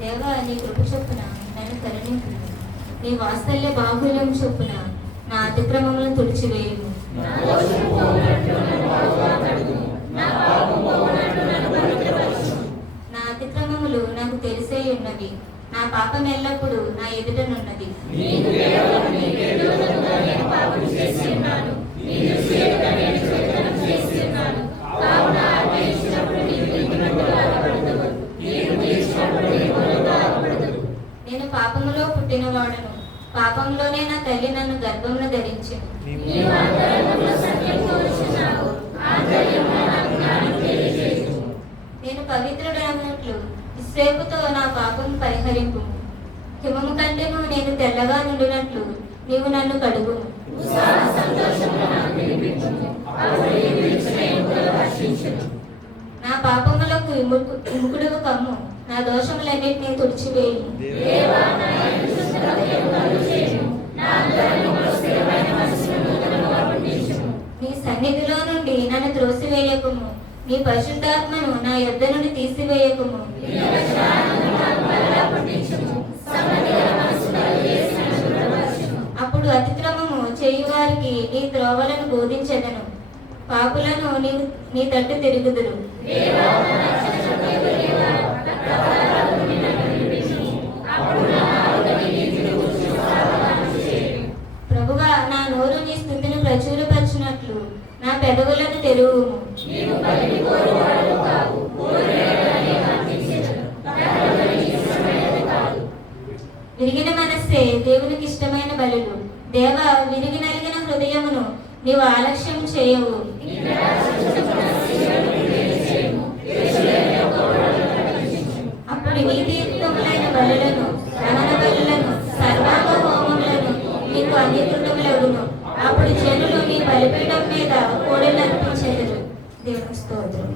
దేవా, నీ కృప చొప్పున నన్ను కరుణింపు. నీ వాత్సల్య బాహుల్యం చొప్పున నా అతిక్రమములను తుడిచివేయుము. నా అతిక్రమములు నాకు తెలిసే ఉన్నవి, నా పాపం ఎల్లప్పుడూ నా ఎదుటనున్నది. నేను పాపములో పుట్టినవాడను, పాపంలోనే నా తల్లి నన్ను గర్భమును ధరించింది. నేను పవిత్రుడైనట్లు విశ్వేపుతో నా పాపం పరిహరింపు. హిమము కంటేను నేను తెల్లగా నుండినట్లు నీవు నన్ను కడుగుము. నా పాపములకు విముకుడువు కమ్ము, నా దోషములన్నిటినీ తుడిచివేయి. నీ సన్నిధిలో నుండి నన్ను త్రోసివేయకుము, నీ పరిశుద్ధాత్మను నా యొద్ద నుండి తీసివేయకుము. అప్పుడు అతిక్రమము చేయువారికి నీ త్రోవలను బోధించెదను, పాపులను నీ తట్టు తిరుగుదురు. ప్రభువా, నా నోరు నీ స్తుతిని ప్రచురపరిచినట్లు నా పెదవులను తెరువుము. విరిగిన మనస్సే దేవునికి ఇష్టమైన బలులు. దేవా, విరిగి నలిగిన హృదయమును నీవు ఆలక్ష్యం చేయవు. అప్పుడు నీతియుక్తములైన బలులను, దహన బలులను, సర్వాంగ హోమములను నీకు అంగీకృతములగును. అప్పుడు జనులు నీ బలిపీఠం మీద కోడెలు అర్పించెదరు. దేవుని స్తోత్రం.